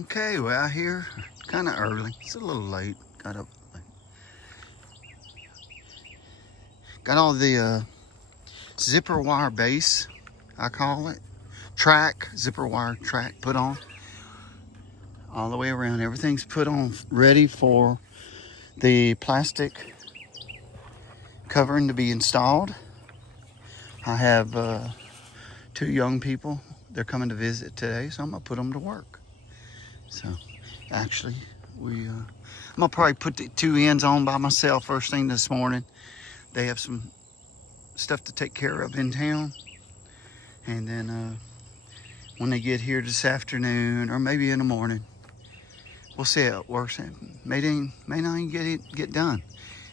Okay, we're out here kind of early. It's a little late. Got up late. Got all the zipper wire base, I call it. Zipper wire track put on. All the way around. Everything's put on, ready for the plastic covering to be installed. I have 2 young people. They're coming to visit today, so I'm gonna put them to work. So actually, I'm gonna probably put the 2 ends on by myself first thing this morning. They have some stuff to take care of in town, and then when they get here this afternoon or maybe in the morning, we'll see how it works. May not even get done.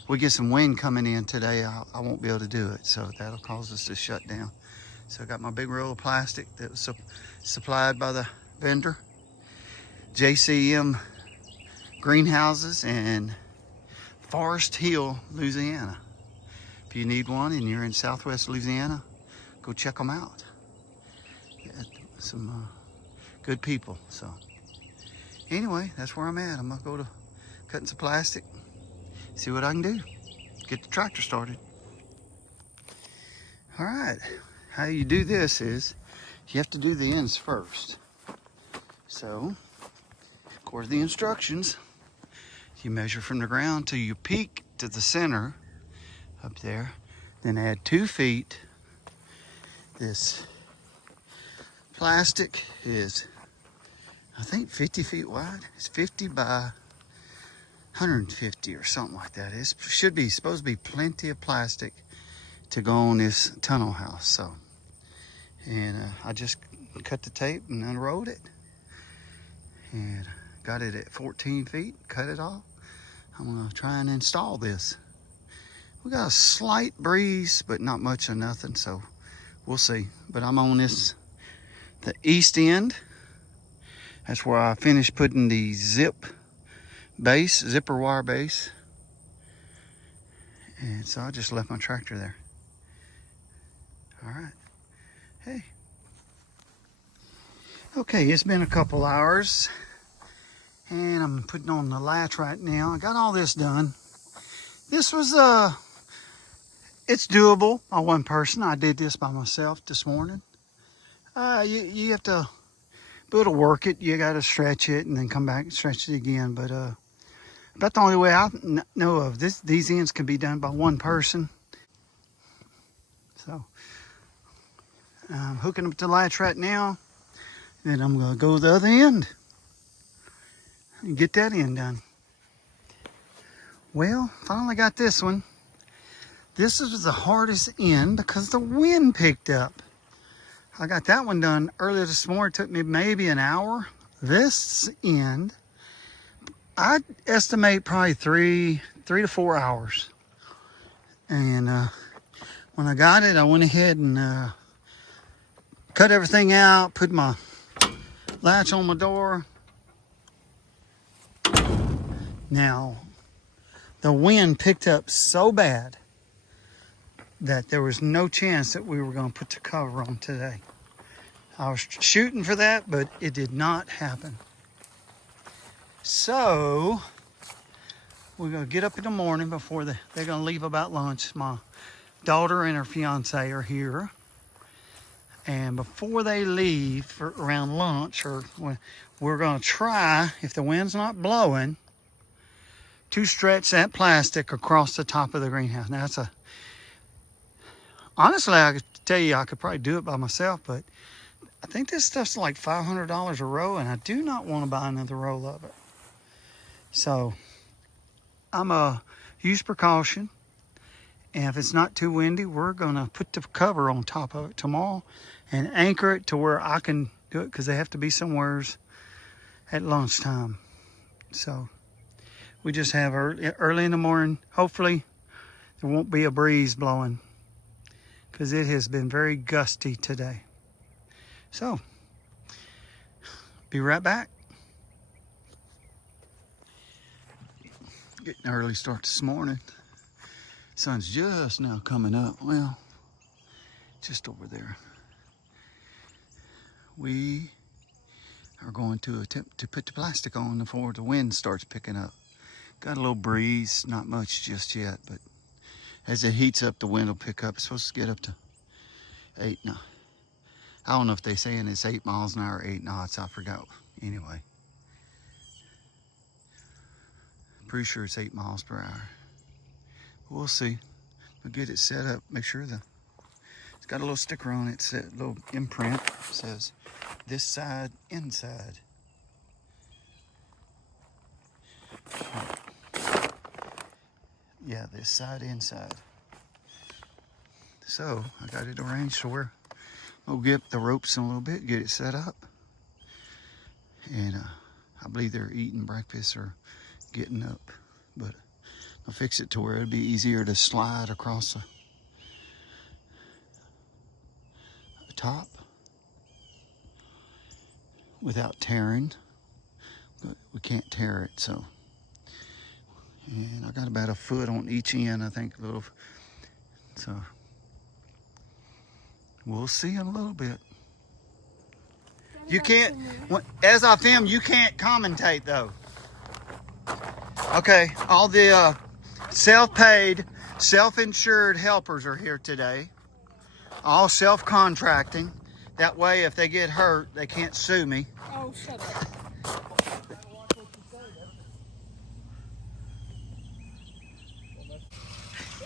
We get some wind coming in today. I won't be able to do it, so that'll cause us to shut down. So I got my big roll of plastic that was supplied by the vendor, JCM Greenhouses in Forest Hill, Louisiana. If you need one and you're in Southwest Louisiana, go check them out. Some good people. So anyway, that's where I'm at. I'm gonna go to cutting some plastic, see what I can do, get the tractor started. All right, how you do this is you have to do the ends first. So according to the instructions, you measure from the ground till you peak to the center up there, then add 2 feet. This plastic is, I think, 50 feet wide. It's 50 by 150 or something like that. It should be supposed to be plenty of plastic to go on this tunnel house. So, and I just cut the tape and unrolled it and got it at 14 feet, cut it off. I'm gonna try and install this. We got a slight breeze, but not much of nothing, so we'll see. But I'm on the east end. That's where I finished putting the zipper wire base. And so I just left my tractor there. All right, hey. Okay, it's been a couple hours and I'm putting on the latch right now. I got all this done. This was, it's doable by one person. I did this by myself this morning. You have to be able to work it. You got to stretch it and then come back and stretch it again. But about the only way I know of these ends can be done by one person. So I'm hooking up the latch right now. Then I'm going to go to the other end and get that end done. Well, finally got this one. This is the hardest end because the wind picked up. I got that one done earlier this morning. It took me maybe an hour. This end, I'd estimate probably three to 4 hours. And when I got it, I went ahead and cut everything out, put my latch on my door. Now, the wind picked up so bad that there was no chance that we were going to put the cover on today. I was shooting for that, but it did not happen. So we're going to get up in the morning before they're going to leave about lunch. My daughter and her fiance are here. And before they leave for around lunch, we're going to try, if the wind's not blowing, to stretch that plastic across the top of the greenhouse. Now, honestly, I could tell you I could probably do it by myself, but I think this stuff's like $500 a row, and I do not want to buy another roll of it. So I'm going to use precaution. And if it's not too windy, we're going to put the cover on top of it tomorrow and anchor it to where I can do it, because they have to be somewheres at lunchtime. So we just have early in the morning. Hopefully there won't be a breeze blowing, because it has been very gusty today. So be right back. Getting an early start this morning. Sun's just now coming up. Well, just over there. We are going to attempt to put the plastic on before the wind starts picking up. Got a little breeze, not much just yet, but as it heats up, the wind will pick up. It's supposed to get up to 8 knots. I don't know if they're saying it's 8 miles an hour or 8 knots. I forgot. Anyway, pretty sure it's 8 miles per hour. We'll see. We'll get it set up. Make sure it's got a little sticker on it, a little imprint. It says this side inside. Yeah, this side inside. So I got it arranged to where we'll get the ropes in a little bit, get it set up. And I believe they're eating breakfast or getting up. But I'll fix it to where it'll be easier to slide across the top without tearing. But we can't tear it, so. And I got about a foot on each end, I think, a little. So we'll see in a little bit. You can't, as I film, you can't commentate though. Okay, all the self-paid, self-insured helpers are here today. All self-contracting. That way, if they get hurt, they can't sue me. Oh, shut up.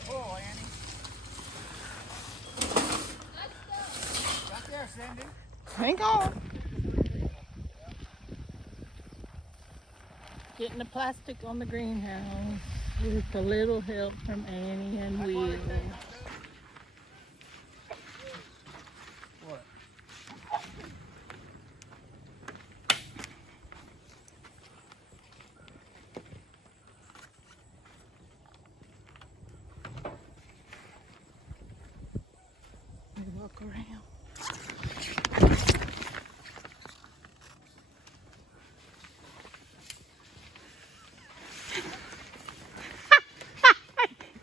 Oh, Annie. Right there, Cindy. Hang on. Getting the plastic on the greenhouse with a little help from Annie and Will. What? Let me walk around.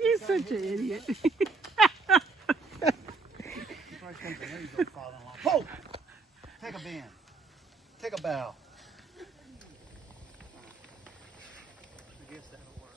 You're such an idiot. Oh! Take a bend. Take a bow. I guess that'll work.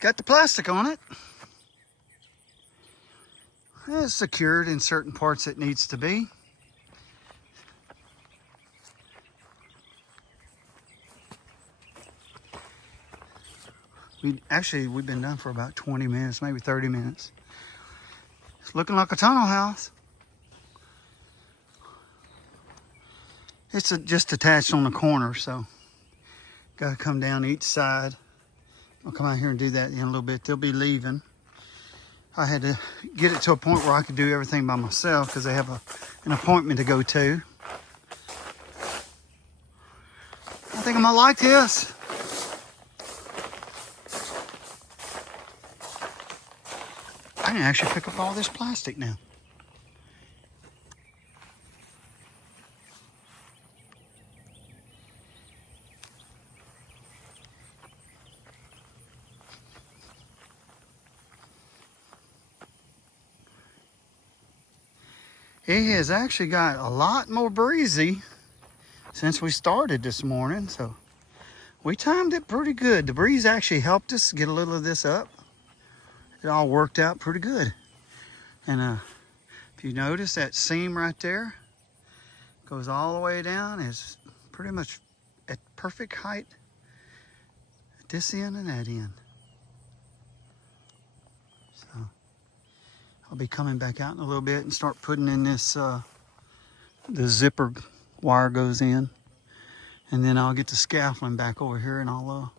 Got the plastic on it. It's secured in certain parts it needs to be. We've been done for about 20 minutes, maybe 30 minutes. It's looking like a tunnel house. It's just attached on the corner, so got to come down each side. I'll come out here and do that in a little bit. They'll be leaving. I had to get it to a point where I could do everything by myself because they have an appointment to go to. I think I'm gonna like this. I can actually pick up all this plastic now. It has actually got a lot more breezy since we started this morning, so we timed it pretty good. The breeze actually helped us get a little of this up. It all worked out pretty good. And if you notice that seam right there goes all the way down, is pretty much at perfect height at this end and that end. So I'll be coming back out in a little bit and start putting in this the zipper wire goes in. And then I'll get the scaffolding back over here and I'll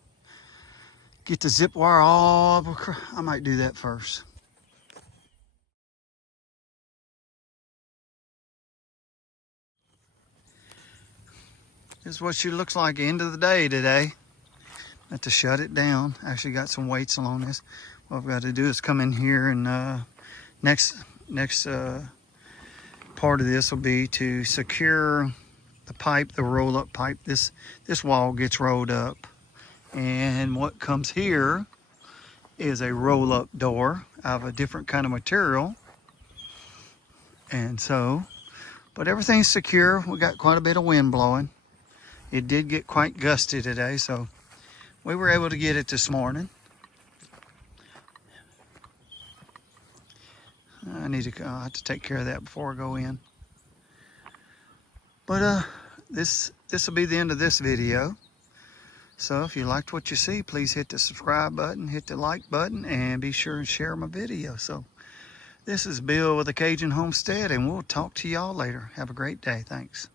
get the zip wire all across. I might do that first. This is what she looks like end of the day today. I have to shut it down. Actually got some weights along this. What I've got to do is come in here and next part of this will be to secure the pipe, the roll-up pipe. This wall gets rolled up, and what comes here is a roll-up door of a different kind of material. And so, but everything's secure. We got quite a bit of wind blowing. It did get quite gusty today, so we were able to get it this morning. I have to take care of that before I go in. But this will be the end of this video. So if you liked what you see, please hit the subscribe button, hit the like button, and be sure and share my video. So this is Bill with the Cajun Homestead, and we'll talk to y'all later. Have a great day. Thanks.